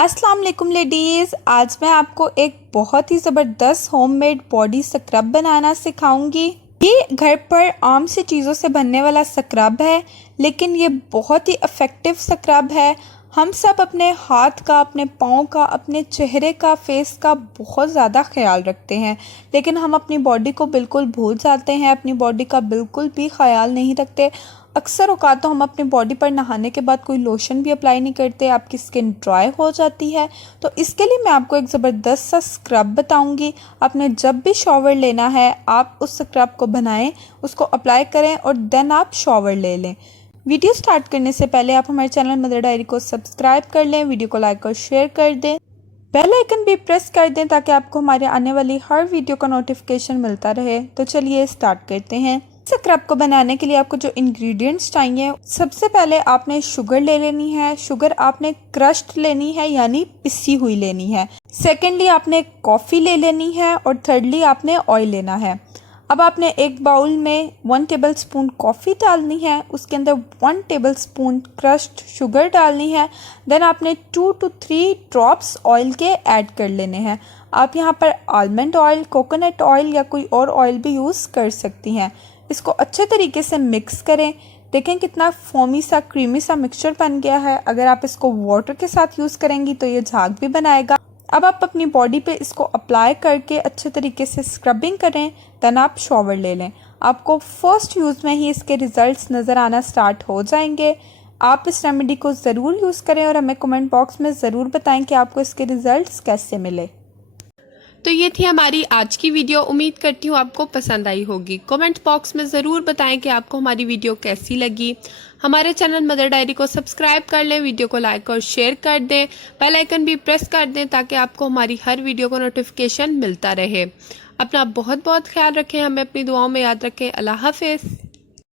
अस्सलाम वालेकुम लेडीज़, आज मैं आपको एक बहुत ही ज़बरदस्त होममेड बॉडी स्क्रब बनाना सिखाऊंगी। ये घर पर आम सी चीज़ों से बनने वाला स्क्रब है, लेकिन ये बहुत ही इफ़ेक्टिव स्क्रब है। हम सब अपने हाथ का, अपने पाँव का, अपने चेहरे का, फेस का बहुत ज़्यादा ख्याल रखते हैं, लेकिन हम अपनी बॉडी को बिल्कुल भूल जाते हैं, अपनी बॉडी का बिल्कुल भी ख्याल नहीं रखते। अक्सर औकात तो हम अपनी बॉडी पर नहाने के बाद कोई लोशन भी अप्लाई नहीं करते, आपकी स्किन ड्राई हो जाती है। तो इसके लिए मैं आपको एक ज़बरदस्त सा स्क्रब बताऊंगी। आपने जब भी शॉवर लेना है, आप उस स्क्रब को बनाएं, उसको अप्लाई करें और देन आप शॉवर ले लें। वीडियो स्टार्ट करने से पहले आप हमारे चैनल मदर डायरी को सब्सक्राइब कर लें, वीडियो को लाइक और शेयर कर दें, बेल आइकन भी प्रेस कर दें ताकि आपको हमारे आने वाली हर वीडियो का नोटिफिकेशन मिलता रहे। तो चलिए स्टार्ट करते हैं। स्क्रब को बनाने के लिए आपको जो इंग्रेडिएंट्स चाहिए, सबसे पहले आपने शुगर ले लेनी है। शुगर आपने क्रश्ड लेनी है, यानी पिसी हुई लेनी है। सेकेंडली आपने कॉफ़ी ले लेनी है और थर्डली आपने ऑयल लेना है। अब आपने एक बाउल में 1 टेबलस्पून कॉफ़ी डालनी है, उसके अंदर 1 टेबलस्पून क्रश्ड शुगर डालनी है। देन आपने 2 to 3 ड्रॉप्स ऑयल के ऐड कर लेने हैं। आप यहाँ पर आलमंड ऑयल, कोकोनट ऑयल या कोई और ऑयल भी यूज़ कर सकती हैं। इसको अच्छे तरीके से मिक्स करें। देखें कितना फोमी सा, क्रीमी सा मिक्सचर बन गया है। अगर आप इसको वाटर के साथ यूज़ करेंगी तो ये झाग भी बनाएगा। अब आप अपनी बॉडी पे इसको अप्लाई करके अच्छे तरीके से स्क्रबिंग करें, देन आप शॉवर ले लें। आपको फर्स्ट यूज़ में ही इसके रिज़ल्ट्स नज़र आना स्टार्ट हो जाएंगे। आप इस रेमेडी को ज़रूर यूज़ करें और हमें कमेंट बॉक्स में ज़रूर बताएं कि आपको इसके रिज़ल्ट्स कैसे मिले। तो ये थी हमारी आज की वीडियो। उम्मीद करती हूँ आपको पसंद आई होगी। कमेंट बॉक्स में ज़रूर बताएं कि आपको हमारी वीडियो कैसी लगी। हमारे चैनल मदर डायरी को सब्सक्राइब कर लें, वीडियो को लाइक और शेयर कर दें, बेल आइकन भी प्रेस कर दें ताकि आपको हमारी हर वीडियो को नोटिफिकेशन मिलता रहे। अपना बहुत बहुत ख्याल रखें, हमें अपनी दुआओं में याद रखें। अल्लाह हाफिज़।